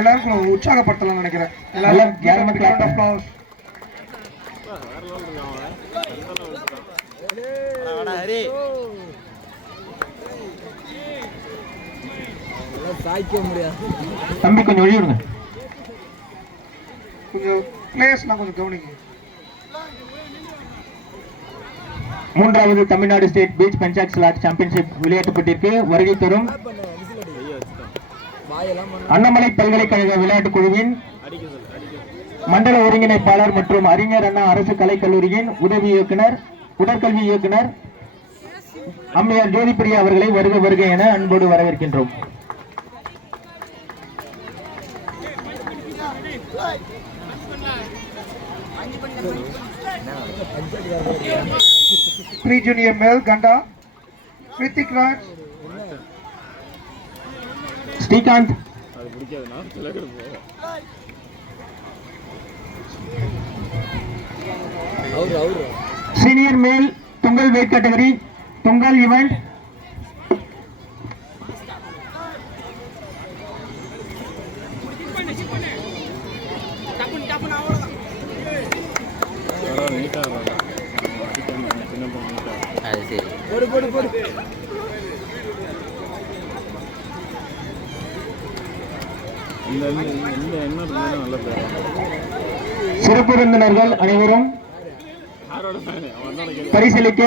எல்லாரும் உற்சாகப்படுத்தலாம் நினைக்கிறேன். எல்லாரும் தம்பி கொஞ்சம் ஒளி விடுங்க. கொஞ்சம் பிளேயர்ஸ்லாம் கொஞ்சம் கவனிங்க. மூன்றாவது Tamil Nadu state beach panchayat slot championship விளையாட்டுப் போட்டிக்கு வருகை தரும் அண்ணாமலை பல்கலைக்கழக விளையாட்டுக் குழுவின் மண்டல ஒருங்கிணைப்பாளர் மற்றும் அறிஞர் அண்ணா அரசு கலைக்கல்லூரியின் உதவி இயக்குனர் உடற்கல்வி இயக்குனர் அம்மையார் ஜோதிப்பிரியா அவர்களை வருக வருக என அன்போடு வரவேற்கின்றோம். Pre junior male Ganda, Kritik Raj, Srikanth, senior மேல் துங்கல் வெயிட் கேட்டகரி துங்கல் ஈவெண்ட் சிறப்பு விருந்தினர்கள் அனைவரும் பரிசீலிக்க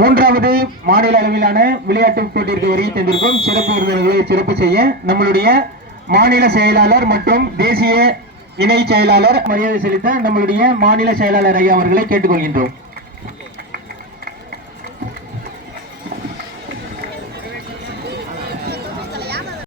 மூன்றாவது மாநில அளவிலான விளையாட்டுப் போட்டிற்கு வருகை தந்திருக்கும் சிறப்பு விருந்தினர்களை சிறப்பு செய்ய நம்மளுடைய மாநில செயலாளர் மற்றும் தேசிய இணை செயலாளர் மரியாதை செலுத்த நம்மளுடைய மாநில செயலாளர் ஐயா அவர்களை கேட்டுக்கொள்கின்றோம்.